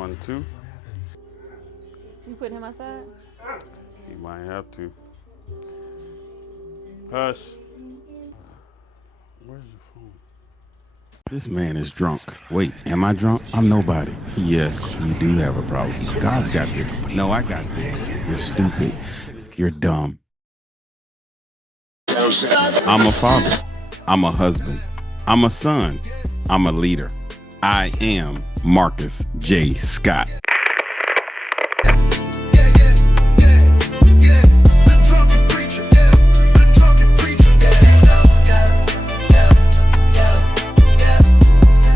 1, 2. You put him outside? He might have to. Hush. Where's your phone? This man is drunk. Wait, am I drunk? I'm nobody. Yes, you do have a problem. God's got this. No, I got this. You're stupid. You're dumb. I'm a father. I'm a husband. I'm a son. I'm a leader. I am Marcus J. Scott.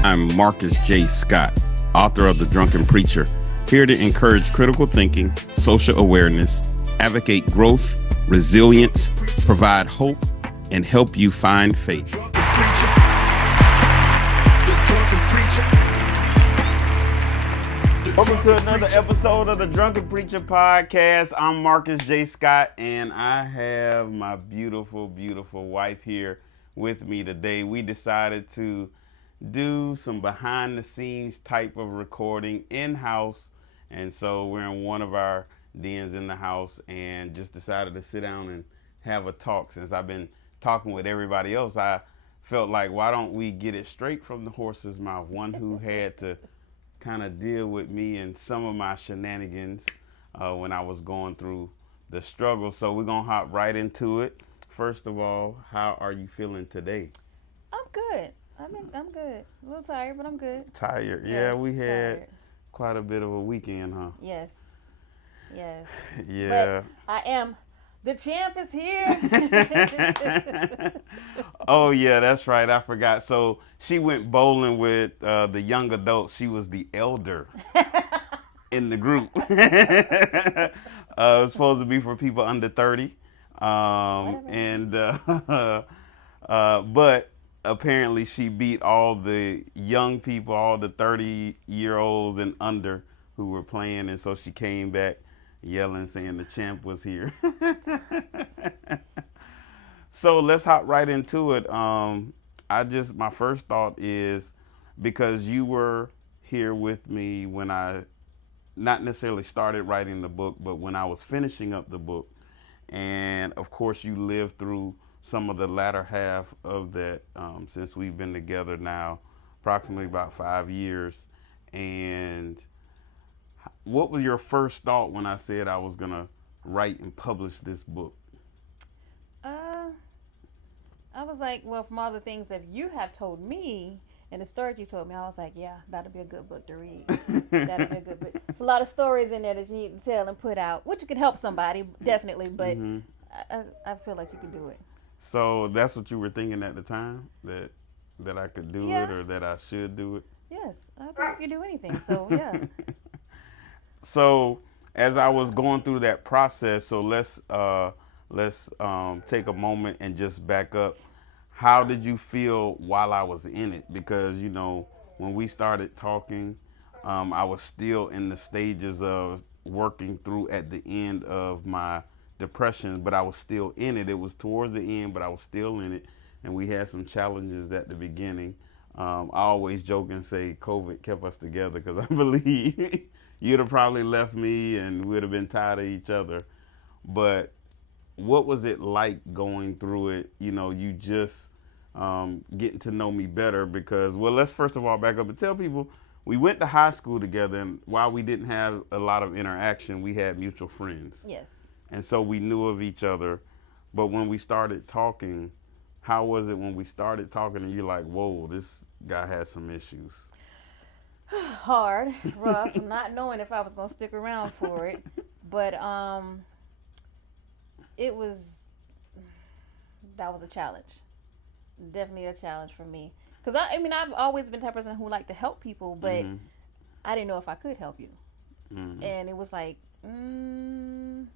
I'm Marcus J. Scott, author of The Drunken Preacher, here to encourage critical thinking, social awareness, advocate growth, resilience, provide hope, and help you find faith. Welcome to another episode of the Drunken Preacher Podcast. I'm Marcus J. Scott, and I have my beautiful, beautiful wife here with me today. We decided to do some behind-the-scenes type of recording in-house, and so we're in one of our dens in the house and just decided to sit down and have a talk. Since I've been talking with everybody else, I felt like, why don't we get it straight from the horse's mouth? One who had to kind of deal with me and some of my shenanigans when I was going through the struggle. So we're gonna hop right into it. First of all, how are you feeling today? I'm good. I'm good. A little tired, but I'm good. Tired. Yeah, Yes, we had tired. quite a bit of a weekend, huh? Yes. Yes. Yeah. But I am. The champ is here. Oh yeah, that's right. I forgot. So she went bowling with the young adults. She was the elder in the group. It was supposed to be for people under 30. Whatever. And but apparently she beat all the young people, all the 30-year-olds and under who were playing, and so she came back yelling, saying the champ was here. So let's hop right into it. My first thought is, because you were here with me when I not necessarily started writing the book, but when I was finishing up the book, and of course you lived through some of the latter half of that, since we've been together now approximately about 5 years. And what was your first thought when I said I was gonna write and publish this book? uh, I was like, well, from all the things that you have told me and the stories you told me, I was like, yeah, that'll be a good book to read. That'll be a good book. There's a lot of stories in there that you need to tell and put out, which could help somebody, definitely, but Hmm. I feel like you can do it. So that's what you were thinking at the time, that I could do it, Yeah, or that I should do yes. I think you can do anything, so yeah. it. So as I was going through that process, so let's take a moment and just back up. How did you feel while I was in it? Because when we started talking, I was still in the stages of working through at the end of my depression, but I was still in it. It was towards the end, but I was still in it, and we had some challenges at the beginning. I always joke and say COVID kept us together, because I believe you'd have probably left me and we'd have been tired of each other. But what was it like going through it? You just getting to know me better, because, well, let's first of all back up and tell people we went to high school together, and while we didn't have a lot of interaction, we had mutual friends. Yes. And so we knew of each other. But when we started talking, how was it when we started talking and you're like, whoa, this guy has some issues? Hard, rough, not knowing if I was gonna stick around for it, but it was that was a challenge, definitely a challenge for me. Cause I mean, I've always been the type of person who liked to help people, but Hmm. I didn't know if I could help you, Hmm. and it was like, I don't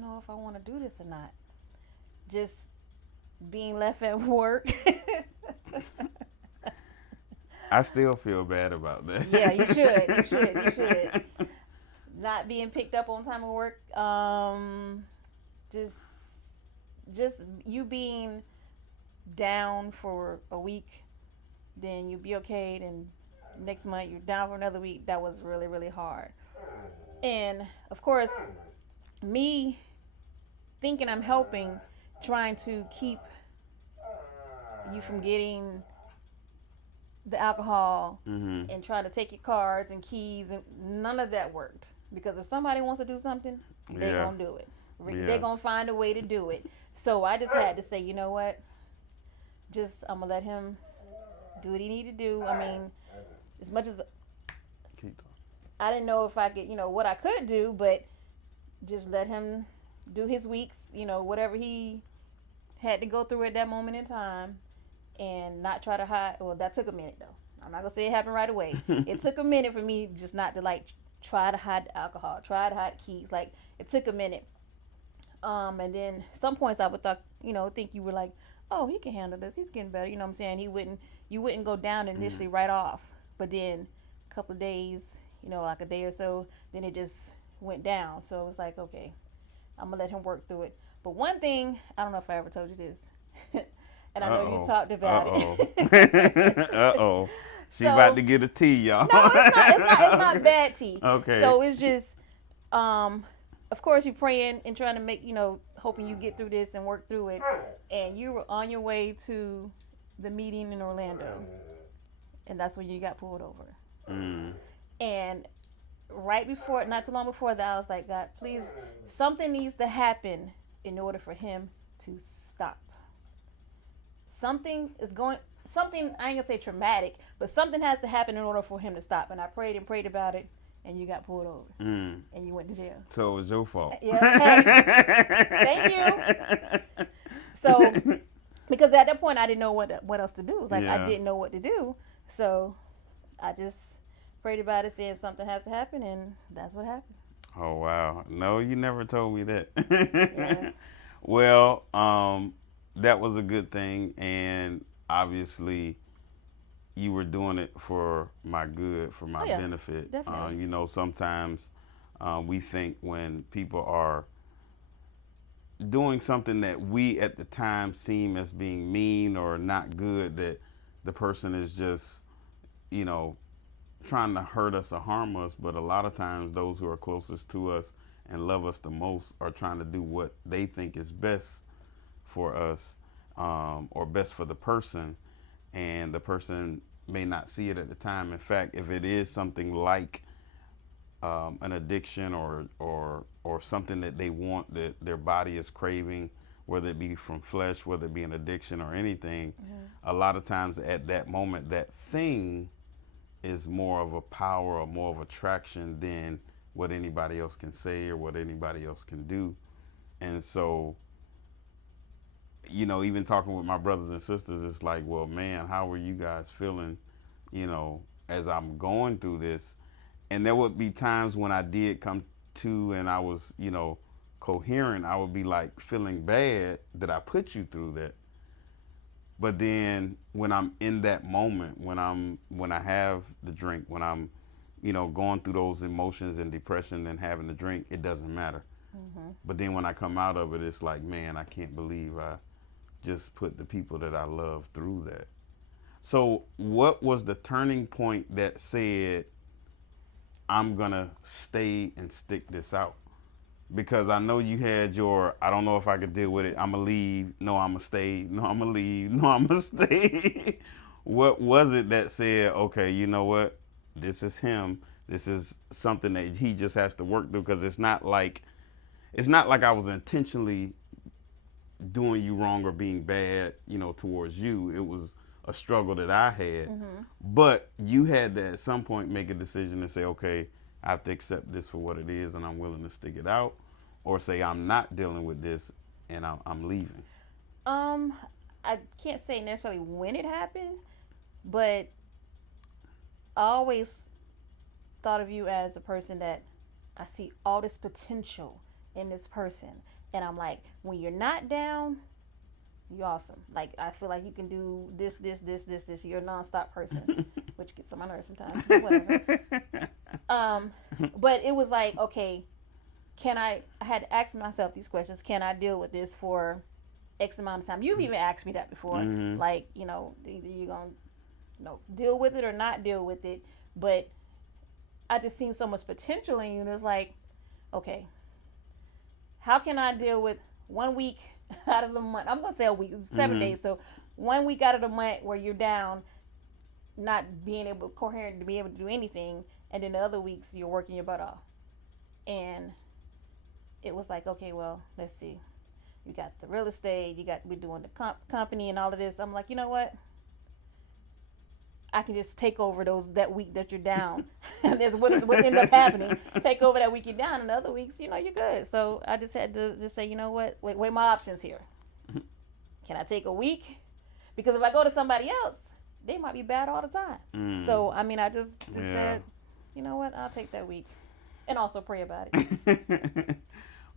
know if I want to do this or not. Just being left at work. I still feel bad about that. Yeah, you should. You should. You should. Not being picked up on time at work. Just, just you being down for a week, then you be okay, then Next month you're down for another week. That was really, really hard. And of course, me thinking I'm helping, trying to keep you from getting the alcohol Mhm. and trying to take your cards and keys, and none of that worked. Because if somebody wants to do something, they're Yeah. going to do it. They're Yeah. going to find a way to do it. So I just had to say, you know what? Just, I'm going to let him do what he need to do. I mean, as much as Keep going. I didn't know if I could, what I could do, but just let him do his weeks, whatever he had to go through at that moment in time, and not try to hide. Well, that took a minute though. I'm not gonna say it happened right away. It took a minute for me just not to like try to hide the alcohol, try to hide the keys. Like it took a minute. And then some points I would think you were like, oh, he can handle this. He's getting better. You know what I'm saying? You wouldn't go down initially right off, but then a couple of days, like a day or so, then it just went down. So it was like, okay, I'm gonna let him work through it. But one thing, I don't know if I ever told you this, and I know you Uh-oh. talked about Uh-oh. it. Uh-oh. She about So to get a tea, y'all. no, it's not. It's not Okay. bad tea. Okay. So it's just, um, of course, you're praying and trying to make, hoping you get through this and work through it, and you were on your way to the meeting in Orlando, and that's when you got pulled over. Mm. And right before, not too long before that, I was like, God, please, something needs to happen in order for him to stop. Something is going, something, I ain't gonna say traumatic, but something has to happen in order for him to stop. And I prayed and prayed about it, and you got pulled over, Mm. and you went to jail. So it was your fault. Yeah, hey, thank you. So, because at that point, I didn't know what else to do. It was like I Yeah. didn't know what to do. So, I just prayed about it, saying something has to happen, and that's what happened. Oh wow. No, you never told me Yeah. that. Well, that was a good thing, and obviously you were doing it for my good, for Oh my yeah, benefit. definitely. Sometimes we think when people are doing something that we at the time seem as being mean or not good, that the person is just, you know, trying to hurt us or harm us. But a lot of times, those who are closest to us and love us the most are trying to do what they think is best for us, or best for the person, and the person may not see it at the time. In fact, if it is something like an addiction, or something that they want, that their body is craving, whether it be from flesh, whether it be an addiction or anything, Mm-hmm. a lot of times at that moment, that thing is more of a power or more of attraction than what anybody else can say or what anybody else can do. And so, even talking with my brothers and sisters, it's like, well, man, how are you guys feeling, as I'm going through this? And there would be times when I did come to and I was, coherent. I would be like feeling bad that I put you through that. But then when I'm in that moment, when I have the drink, when I'm, going through those emotions and depression and having the drink, it doesn't matter. Mm-hmm. But then when I come out of it, it's like, man, I can't believe I just put the people that I love through that. So, what was the turning point that said, I'm gonna stay and stick this out? Because I know you had your, I don't know if I could deal with it. I'm gonna leave. No, I'm gonna stay. No, I'm gonna leave. No, I'm gonna stay. What was it that said, okay, you know what? This is him. This is something that he just has to work through, because it's not like I was intentionally doing you wrong or being bad, towards you. It was a struggle that I had. Mm-hmm. But you had to at some point make a decision and say, okay, I have to accept this for what it is and I'm willing to stick it out, or say I'm not dealing with this and I'm leaving. Um, I can't say necessarily when it happened, but I always thought of you as a person that I see all this potential in this person. And I'm like, when you're not down, you're awesome. Like, I feel like you can do this, this, this, this, this. You're a nonstop person, which gets on my nerves sometimes, but whatever. Um, but it was like, okay, I had to ask myself these questions. Can I deal with this for X amount of time? You've even asked me that before. Hmm. Like, either you're going to deal with it or not deal with it. But I just seen so much potential in you, and it's like, okay, how can I deal with 1 week out of the month? I'm gonna say a week, 7 days. So 1 week out of the month where you're down, not being able coherent to be able to do anything, and then the other weeks you're working your butt off. And it was like, okay, well, let's see. You got the real estate, you got we're doing the company and all of this. I'm like, you know what? I can just take over those that week that you're down. And that's what ended up happening. Take over that week you're down, and the other weeks, you're good. So I just had to just say, you know what? Wait my options here. Can I take a week? Because if I go to somebody else, they might be bad all the time. So I mean, I just Yeah. said, you know what? I'll take that week, and also pray about it.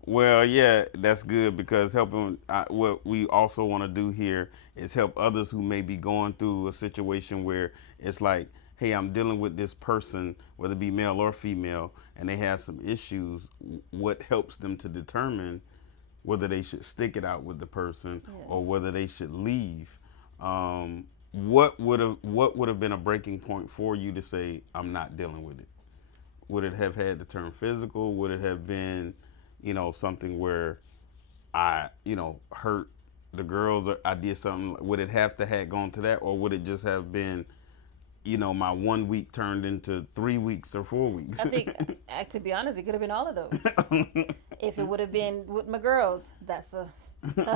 Well, yeah, that's good because helping what we also want to do here is help others who may be going through a situation where it's like, hey, I'm dealing with this person, whether it be male or female, and they have some issues. What helps them to determine whether they should stick it out with the person Yeah. or whether they should leave? What would have been a breaking point for you to say I'm not dealing with it? Would it have had to turn physical? Would it have been, something where I, hurt the girls or I did something? Would it have to have gone to that, or would it just have been, my 1 week turned into 3 weeks or 4 weeks? I think, to be honest, it could have been all of those. If it would have been with my girls, that's a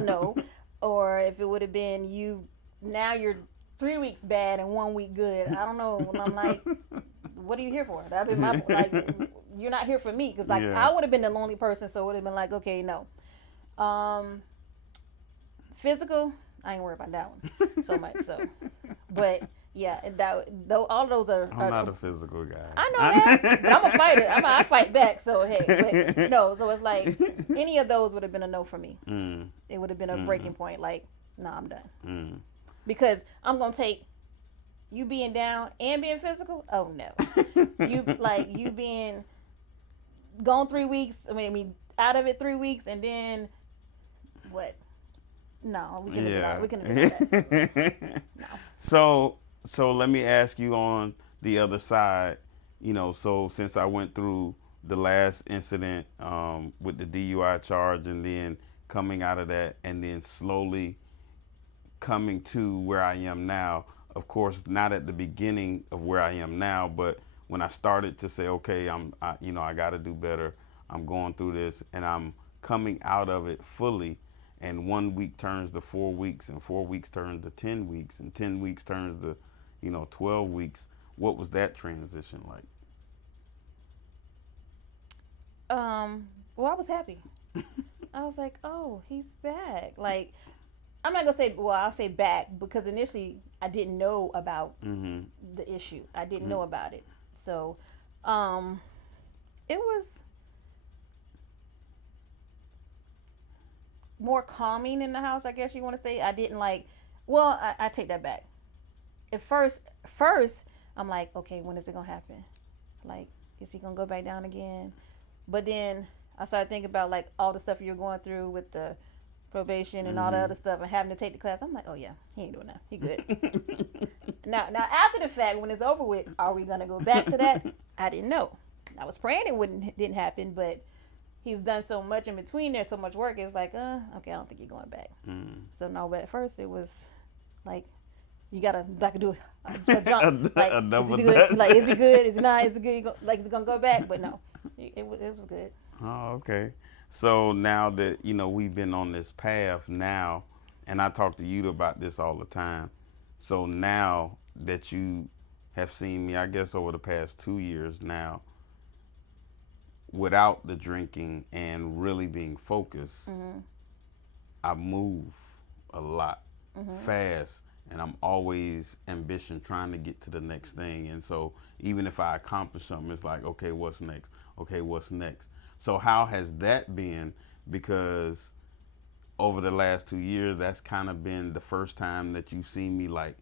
no. Or if it would have been you, now you're 3 weeks bad and 1 week good. I don't know. And I'm like, what are you here for? That'd be my like. You're not here for me because like Yeah. I would have been the lonely person, so it would have been like, okay, no. Um, Physical, I ain't worried about that one so much. So, but yeah, that though all of those I'm not a physical guy. I know that, but I'm a fighter. I fight back. So hey, but no. So it's like any of those would have been a no for me. Mm, It would have been a breaking point. Like, no, I'm done mm. because I'm gonna take you being down and being physical. Oh no, you being gone 3 weeks. I mean, out of it 3 weeks, and then what? No, we can have Yeah. been. We can have been that. No. So let me ask you on the other side. So since I went through the last incident with the DUI charge, and then coming out of that, and then slowly coming to where I am now. Of course, not at the beginning of where I am now, but when I started to say, okay, I got to do better. I'm going through this, and I'm coming out of it fully. And 1 week turns to 4 weeks, and 4 weeks turns to 10 weeks, and 10 weeks turns to, 12 weeks. What was that transition like? Well, I was happy. I was like, oh, he's back. Like, I'm not gonna say. Well, I'll say back because initially I didn't know about Mm-hmm. the issue. I didn't know about it. So, um, it was more calming in the house. I guess you want to say. I didn't like. Well, I take that back. At first, I'm like, okay, when is it gonna happen? Like, is he gonna go back down again? But then I started thinking about like all the stuff you're going through with the probation and all the Mm-hmm. other stuff and having to take the class. I'm like, oh yeah, he ain't doing that. He good. Now after the fact, when it's over with, are we gonna go back to that? I didn't know. I was praying didn't happen, but he's done so much in between there, so much work. It's like, okay, I don't think you're going back. Mm. So no, but at first it was like you gotta like do a jump. Like, A is he double good? dutch. Like, is he good? Is he not? Is he good? Like, is he gonna go back? But no, it was good. Oh, okay. So now that we've been on this path now, and I talk to you about this all the time. So now that you have seen me, I guess over the past 2 years now, without the drinking and really being focused, Mhm. I move a lot, Mhm. fast, and I'm always ambition trying to get to the next thing. And so even if I accomplish something, it's like, okay, what's next? Okay, what's next? So how has that been? Because over the last 2 years, that's kind of been the first time that you've seen me like,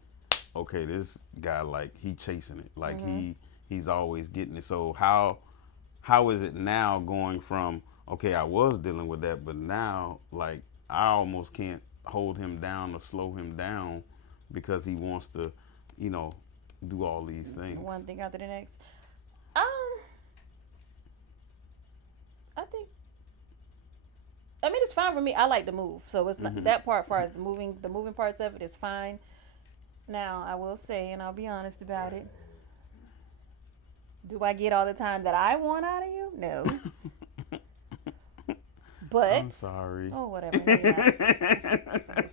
okay, this guy like he chasing it, like Mhm. he's always getting it. So how is it now going from okay, I was dealing with that, but now like I almost can't hold him down or slow him down because he wants to, you know, do all these things? one thing after the next. Um, I think. I mean, it's fine for me. I like to move, so it's not Hmm. that part. As far as the moving parts of it is fine. Now, I will say, and I'll be honest about it. Do I get all the time that I want out of you? No, I'm but sorry. oh, whatever. No, you're not. It's a whole story.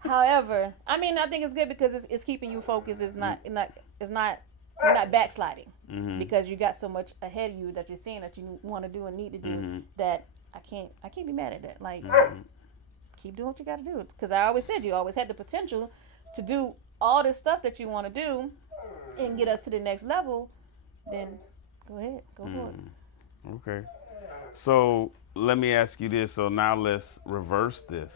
However, I mean, I think it's good because it's keeping you focused. It's not you're not backsliding Hmm. because you got so much ahead of you that you're seeing that you want to do and need to do Hmm. that I can't be mad at that. Like Hmm. keep doing what you got to do because I always said you always had the potential to do all this stuff that you want to do and get us to the next level. Then go ahead, go for it. Hmm. Okay. So let me ask you this. So now let's reverse this.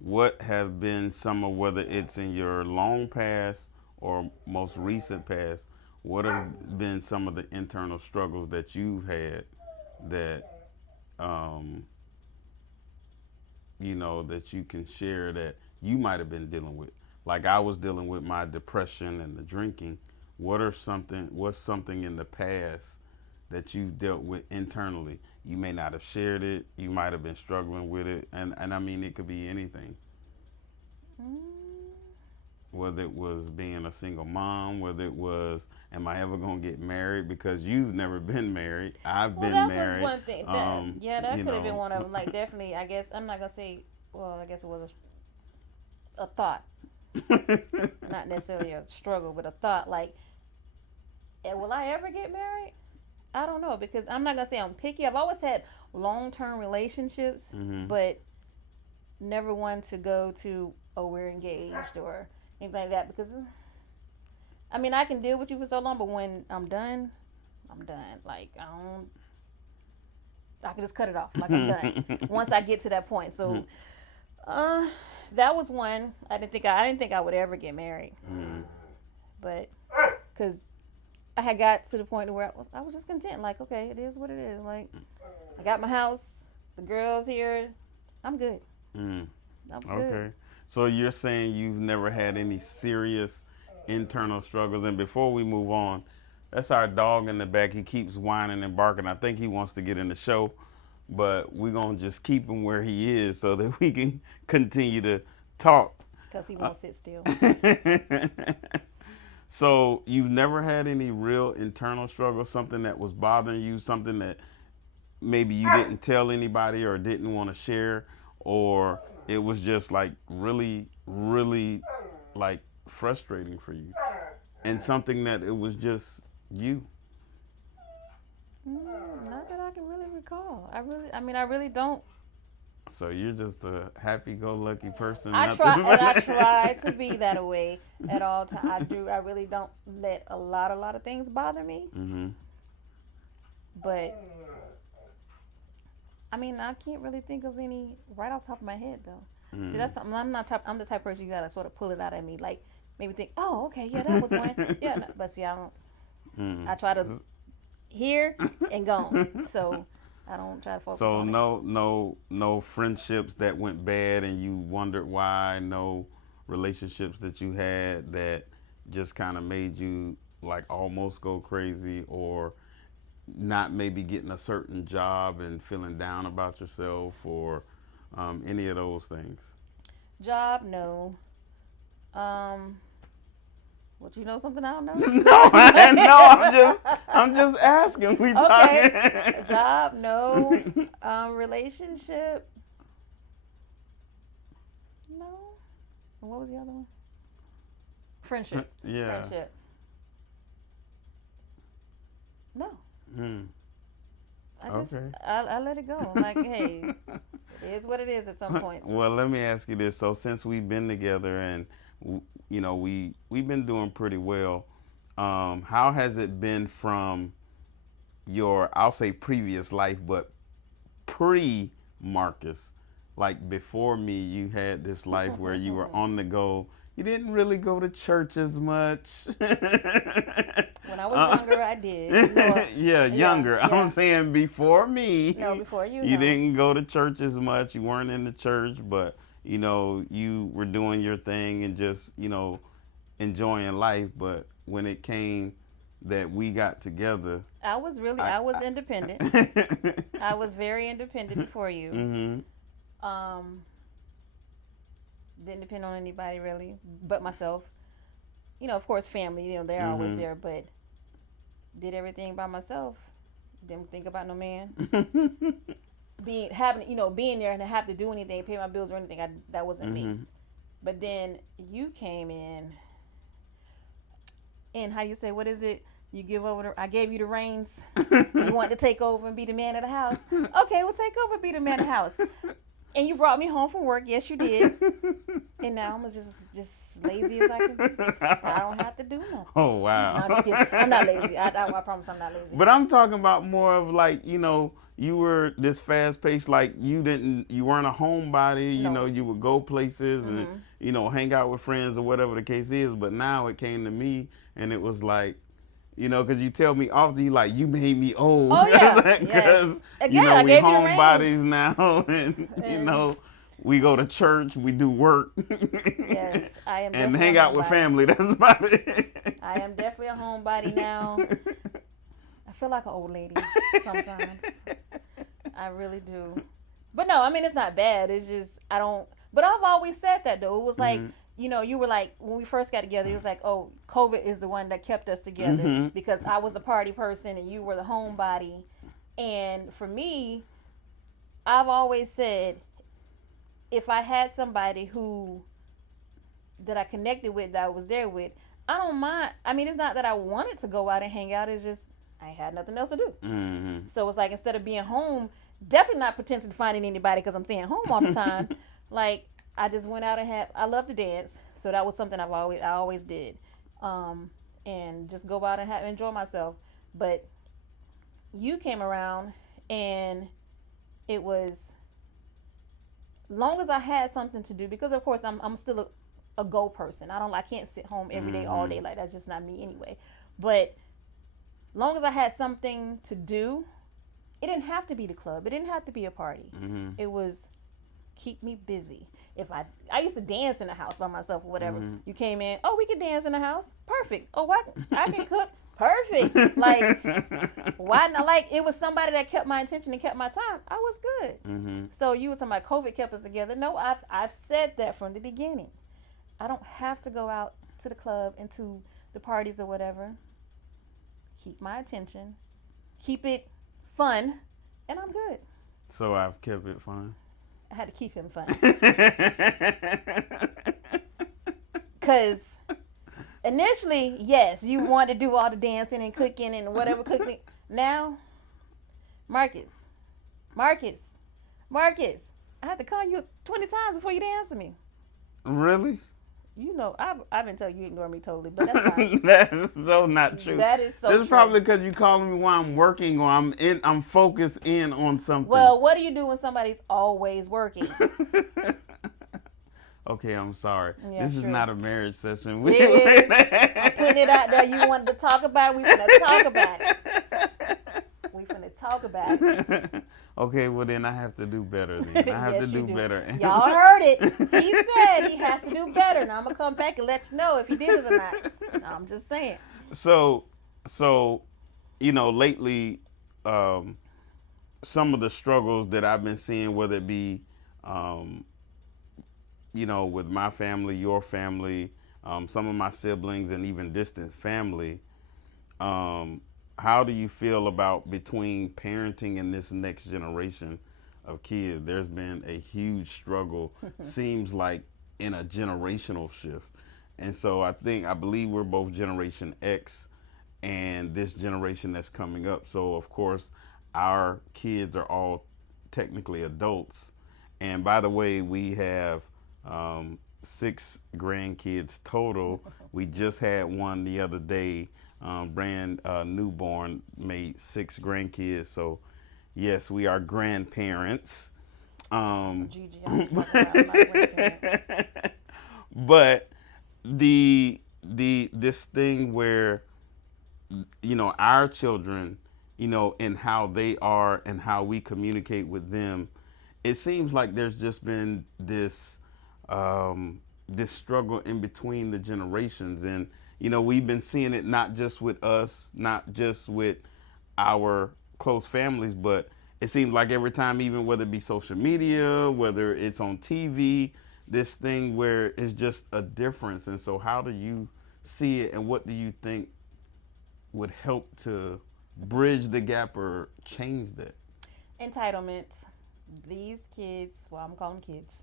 What have been some of, whether it's in your long past or most recent past, what have been some of the internal struggles that you've had that um, that you can share that you might have been dealing with? Like I was dealing with my depression and the drinking. What's something in the past that you've dealt with internally? You may not have shared it. You might have been struggling with it, and I mean it could be anything. Mm. Whether it was being a single mom, whether it was, am I ever gonna get married? Because you've never been married. I've Well, been that was married. one thing. That yeah, that You could have been know. one of them. Like definitely, I guess I'm not gonna say. Well, I guess it was a thought, not necessarily a struggle, but a thought. Like, will I ever get married? I don't know because I'm not gonna say I'm picky. I've always had long-term relationships, Mhm. but never one to go to oh we're engaged or anything like that because I mean I can deal with you for so long, but when I'm done. Like I can just cut it off. Like I'm done once I get to that point. So uh, that was one. I didn't think I would ever get married, Mhm. but because I had got to the point where I was just content. Like okay, it is what it is. Like I got my house, the girls here. I'm good. Mhm. I was good. Okay. So you're saying you've never had any serious internal struggles, and before we move on, that's our dog in the back. He keeps whining and barking. I think he wants to get in the show, but we're gonna just keep him where he is so that we can continue to talk. Because he Uh, won't sit still. so you've never had any real internal struggle, something that was bothering you, something that maybe you didn't tell anybody or didn't want to share, or it was just like really, really like frustrating for you, and something that it was just you. Not that I can really recall. I really don't. So you're just a happy-go-lucky person. I Nothing. try, and I try to be that way at all times. I do. I really don't let a lot of things bother me. Mhm. But I mean, I can't really think of any right off the top of my head though. See, that's Mhm. something I'm not. I'm the type of person you gotta sort of pull it out of me, like maybe think, oh, okay, yeah, that was one. Yeah, no, but see, I don't. Mhm. I try to hear and gone, so I don't try to focus So on it. no friendships that went bad and you wondered why. No relationships that you had that just kind of made you like almost go crazy, or not maybe getting a certain job and feeling down about yourself, or any of those things. Job, no. Um, what you know something I don't know? No, no, I'm just asking. We Okay, talking. a job, no. Relationship, no. And what was the other one? Friendship, Yeah. friendship, no. Hmm. Okay. I let it go. I'm like, hey, it is what it is at some points. Well, let me ask you this. So since we've been together and we've been doing pretty well, how has it been from your, I'll say previous life, but pre Marcus? Like before me, you had this life where you were on the go. You didn't really go to church as much. When I was Uh, younger, I did. No, yeah, yeah, younger. I'm yeah. saying before No, me, before you you know. didn't go to church as much. You weren't in the church, but you were doing your thing and just enjoying life. But when it came that we got together, I, I was I independent. I was very independent before you. mhm, Um, didn't depend on anybody really, but myself. You know, of course, family. You know, they're always mhm. there, but did everything by myself. Didn't think about no man. Being there and have to do anything, pay my bills or anything. That wasn't me. Mhm. But then you came in, and how you say, what is it? You give over. I gave you the reins. You want to take over and be the man of the house. Okay, we'll take over and be the man of the house. And you brought me home from work. Yes, you did. And now I'm just lazy as I can be. I don't have to do nothing. Oh No, wow. I'm just kidding. I'm not lazy. I promise I'm not lazy. But I'm talking about more of like, you were this fast paced, like you weren't a homebody, No. you would go places and, Mhm. hang out with friends or whatever the case is. But now it came to me and it was like, because you tell me often, you like, you made me old. Oh yeah. Because, Yes. Again, I we gave you the reins. homebodies now and, And we go to church, we do work yes, I am and definitely a hang out with homebody. family. That's about it. I am definitely a homebody now. I feel like an old lady sometimes. I really do. But no, I mean it's not bad. It's just I don't. But I've always said that though. It was like Mhm. you were like when we first got together. It was like, oh, COVID is the one that kept us together Mhm. because I was the party person and you were the homebody. And for me, I've always said if I had somebody who that I connected with, that I was there with, I don't mind. I mean, it's not that I wanted to go out and hang out. It's just I had nothing else to do. Mhm. So it's like instead of being home, definitely not potentially finding anybody because I'm staying home all the time. Like I just went out and had. I love to dance, so that was something I always did, and just go out and enjoy myself. But you came around, and it was long as I had something to do because of course I'm still a go person. I can't sit home every day all Mhm. day like that's just not me anyway. But long as I had something to do, it didn't have to be the club. It didn't have to be a party. Mhm. It was keep me busy. If I used to dance in the house by myself or whatever. Mhm. You came in, oh we could dance in the house. Perfect. Oh I can cook. Perfect. Like why not? Like it was somebody that kept my attention and kept my time. I was good. Mhm. So you were talking about COVID kept us together. No, I've said that from the beginning. I don't have to go out to the club and to the parties or whatever. Keep my attention, keep it fun, and I'm good. So I've kept it fun. I had to keep him fun. Because initially, yes, you wanted to do all the dancing and cooking and whatever cooking. Now, Marcus, Marcus, Marcus, I had to call you 20 times before you answer me. Really? You know, I've been telling you ignore me totally, but that's fine. That's so not true. That is so This is true. probably because you calling me while I'm working or I'm focused in on something. Well, what do you do when somebody's always working? Okay, I'm sorry. Yeah, This is sure. not a marriage session. It is. I'm putting it out there. You wanted to talk about it. We finna talk about it. We finna talk about it. Okay, well then I have to do better then. I have to Yes, you do do. better. Y'all heard it. He said he has to do better. Now I'm gonna come back and let you know if he did it or not. No, I'm just saying. So, so, lately, um, some of the struggles that I've been seeing, whether it be, um, with my family, your family, some of my siblings, and even distant family, um, how do you feel about between parenting and this next generation of kids? There's been a huge struggle, seems like in a generational shift. And so I believe we're both Generation X and this generation that's coming up. So, of course, our kids are all technically adults. And by the way, we have 6 grandkids total. We just had one the other day, brand newborn, made 6 grandkids. So, yes, we are grandparents. Um, Gigi, I'm just fucking around. I'm not a grandparent. but this thing where our children, and how they are and how we communicate with them, it seems like there's just been this struggle in between the generations. And we've been seeing it not just with us, not just with our close families, but it seems like every time, even whether it be social media, whether it's on TV, this thing where it's just a difference. And so, how do you see it, and what do you think would help to bridge the gap or change that? Entitlement. These kids, well, I'm calling them kids,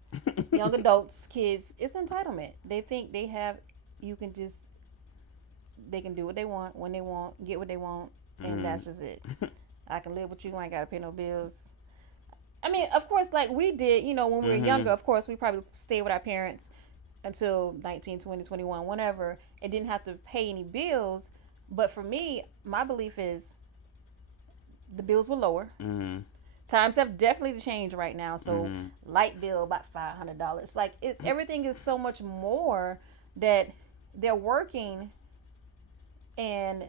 young adults, kids, it's entitlement. They think they have, you can just, they can do what they want, when they want, get what they want, and Mm-hmm. that's just it. I can live with you, I ain't got to pay no bills. I mean, of course, like we did, when we were Mm-hmm. younger, of course, we probably stayed with our parents until 19, 20, 21, whenever, and didn't have to pay any bills. But for me, my belief is the bills were lower. Mm-hmm. Times have definitely changed right now. So Mm-hmm. light bill about $500. Like everything is so much more that they're working and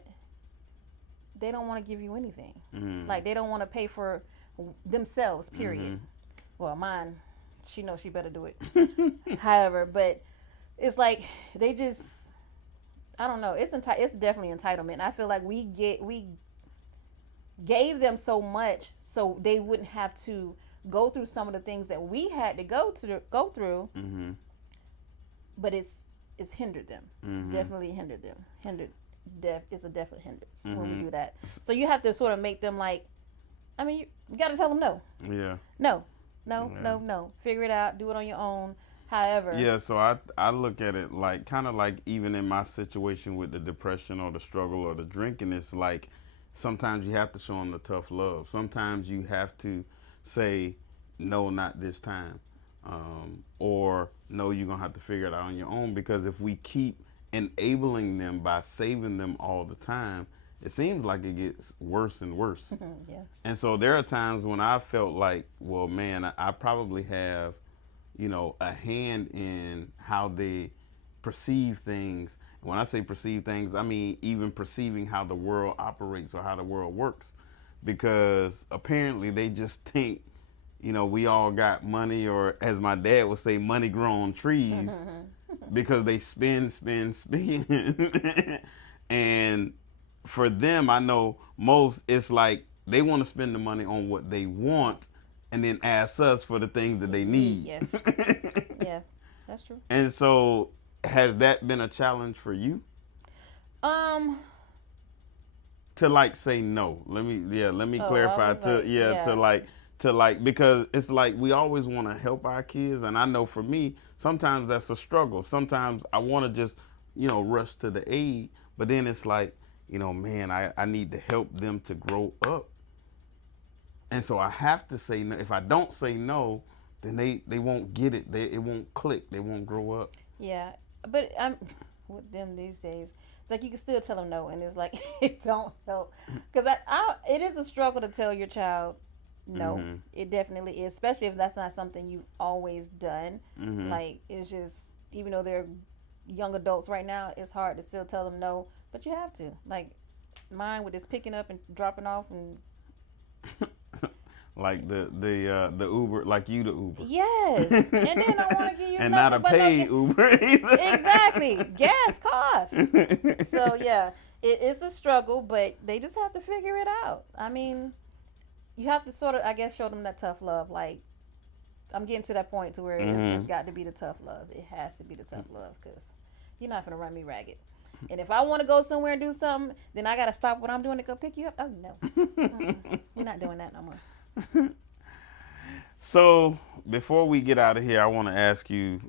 they don't want to give you anything. Mm-hmm. Like they don't want to pay for themselves. Period. Mm-hmm. Well, mine, she knows she better do it. However, but it's like they just, I don't know. It's definitely entitlement. I feel like we gave them so much so they wouldn't have to go through some of the things that we had to go through, Mm-hmm. but it's hindered them. Mm-hmm. Definitely hindered them. Hindered it's a definite hindrance when we Mm-hmm. do that. So you have to sort of make them like, I mean, you got to tell them no. Yeah. No. No, Yeah. no, no. Figure it out. Do it on your own. However, Yeah, so I look at it like kind of like even in my situation with the depression or the struggle or the drinking, it's like sometimes you have to show them the tough love. Sometimes you have to say no, not this time, or no, you're gonna have to figure it out on your own. Because if we keep enabling them by saving them all the time, it seems like it gets worse and worse. yeah. And so there are times when I felt like, well, man, I probably have a hand in how they perceive things. When I say perceive things, I mean even perceiving how the world operates or how the world works. Because apparently they just think, we all got money, or as my dad would say, money grow on trees, because they spend, spend, spend. And for them, I know most, it's like they want to spend the money on what they want and then ask us for the things that they need. Yes. Yeah. That's true. And so, has that been a challenge for you Um. to like say no? Let me Oh, I clarify was to like, yeah yeah. to like, because it's like we always want to help our kids, and I know for me sometimes that's a struggle. Sometimes I want to just rush to the aid, but then it's like, man, I need to help them to grow up, and so I have to say no. If I don't say no, then they won't get it. It won't click. They won't grow up. Yeah, but I'm with them these days. It's like you can still tell them no, and it's like it don't help because it is a struggle to tell your child no. Mhm. It definitely is, especially if that's not something you've always done. Mhm. Like it's just even though they're young adults right now, it's hard to still tell them no, but you have to. Like mine with this picking up and dropping off and Like the Uber, like you the Uber. yes, and then I want to give you And not a nothing but no paid Uber either. exactly gas costs. So yeah, it's a struggle, but they just have to figure it out. I mean, you have to sort of, I guess, show them that tough love. Like I'm getting to that point to where it's Mhm. got to be the tough love. It has to be the tough love because you're not gonna run me ragged. And if I want to go somewhere and do something, then I gotta stop what I'm doing to go pick you up. Oh no, you're not doing that no more. So before we get out of here, I want to ask you,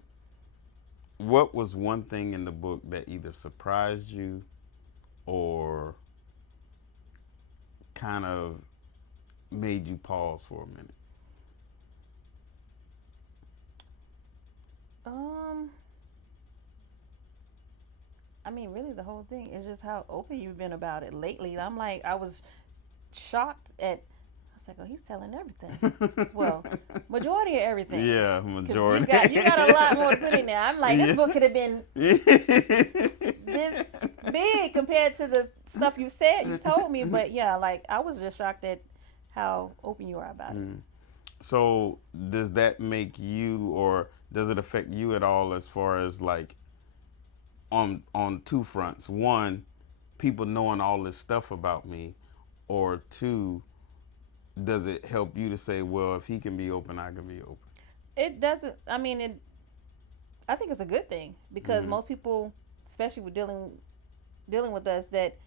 what was one thing in the book that either surprised you or kind of made you pause for a minute? Um, I mean, really, the whole thing is just how open you've been about it lately. I'm like, I was shocked at. I was like, oh, he's telling everything. Well, majority of everything, Yeah, because majority. you got a lot more to put in there. I'm like, this Yeah. book could have been this big compared to the stuff you said, you told me. But yeah, like I was just shocked at how open you are about it. Mm. So does that make you, or does it affect you at all as far as like on two fronts. One, people knowing all this stuff about me, or two, does it help you to say, well, if he can be open, I can be open? It doesn't. I mean, I think it's a good thing because Mm-hmm. most people, especially with dealing with us, that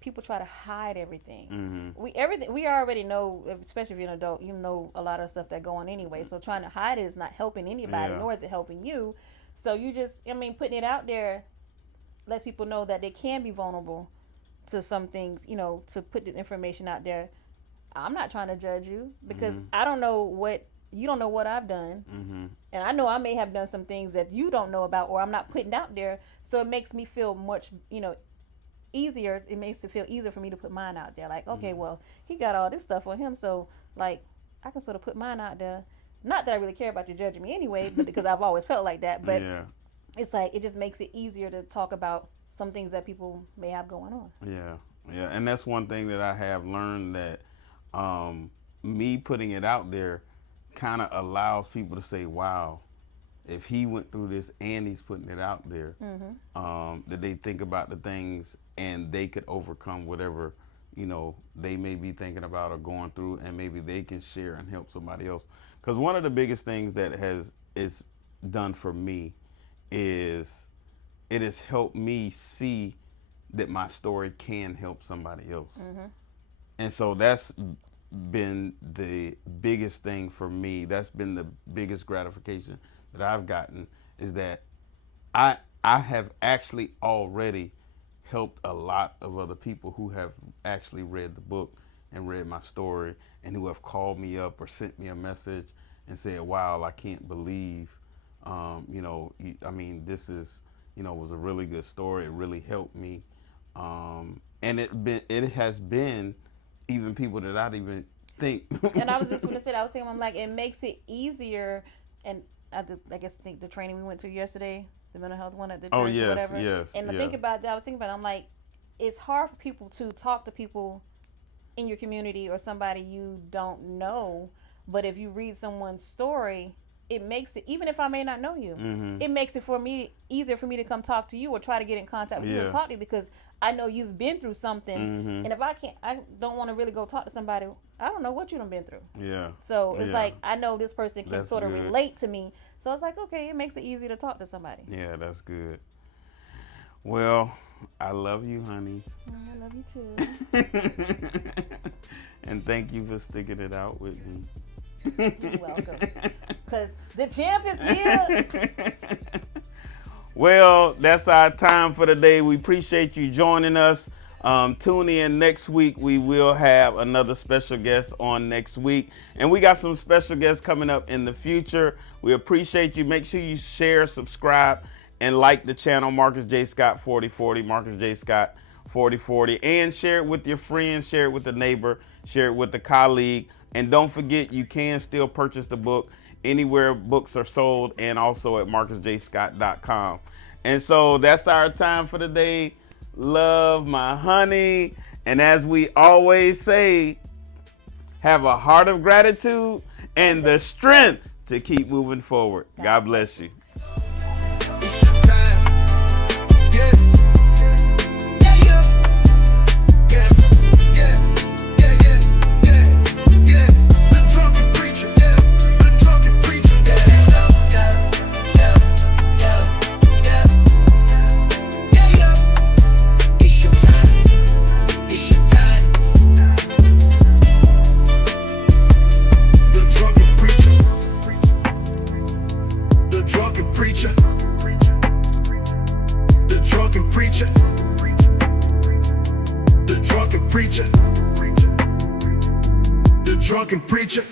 people try to hide everything. Mm-hmm. We already know, especially if you're an adult, you know a lot of stuff that go on anyway. So trying to hide it is not helping anybody, Yeah. nor is it helping you. So you just, I mean, putting it out there lets people know that they can be vulnerable to some things. To put the information out there. I'm not trying to judge you because Mm-hmm. I don't know what you don't know what I've done, Mm-hmm. and I know I may have done some things that you don't know about or I'm not putting out there. So it makes me feel much, easier. It makes it feel easier for me to put mine out there. Like, okay, Mm-hmm. well, he got all this stuff on him, so like I can sort of put mine out there. Not that I really care about you judging me anyway, but because I've always felt like that. But Yeah. it's like it just makes it easier to talk about some things that people may have going on. Yeah. Yeah. And that's one thing that I have learned, that um, me putting it out there kind of allows people to say, wow, if he went through this and he's putting it out there, Mm-hmm. that they think about the things and they could overcome whatever, they may be thinking about or going through, and maybe they can share and help somebody else. Because one of the biggest things that has is done for me is it has helped me see that my story can help somebody else. Mm-hmm. And so that's been the biggest thing for me. That's been the biggest gratification that I've gotten, is that I have actually already helped a lot of other people who have actually read the book and read my story, and who have called me up or sent me a message and said, "Wow, I can't believe, I mean, this is, was a really good story. It really helped me." And it has been even people that I didn't even think. And I was just gonna say, I was saying, I'm like, it makes it easier. And I guess think the training we went to yesterday, the mental health one at the Oh church or yes, whatever. yes, And I yeah, think about that. I was thinking about it, I'm like, it's hard for people to talk to people in your community or somebody you don't know. But if you read someone's story, it makes it, even if I may not know you, mhm, it makes it for me easier for me to come talk to you or try to get in contact with you and yeah, talk to you because I know you've been through something. mhm, And if I don't want to really go talk to somebody, I don't know what you done been through. yeah, So it's yeah. like I know this person can That's sort of good. relate to me. So it's like, okay, it makes it easy to talk to somebody. Yeah, that's good. Well, I love you, honey. I love you too. And thank you for sticking it out with me. You're welcome. Because the champ is here. Well, that's our time for today. We appreciate you joining us. Tune in next week. We will have another special guest on next week. And we got some special guests coming up in the future. We appreciate you. Make sure you share, subscribe, and like the channel, Marcus J. Scott 4040, Marcus J. Scott 4040. And share it with your friends, share it with a neighbor, share it with a colleague. And don't forget, you can still purchase the book anywhere books are sold, and also at marcusjscott.com. And so that's our time for today. Love, my honey. And as we always say, have a heart of gratitude and the strength to keep moving forward. God bless you. It's your time. Yeah. Yeah, yeah. Yeah. Yeah. Yeah, yeah. Yeah. Yeah. The drunken preacher. Yeah. The drunken preacher. Yeah. Yeah. Yeah. Yeah. Yeah. Yeah, yeah. It's your time. It's your time. The drunken preacher. The drunken preacher. The drunken preacher. The drunken preacher. The drunken preacher.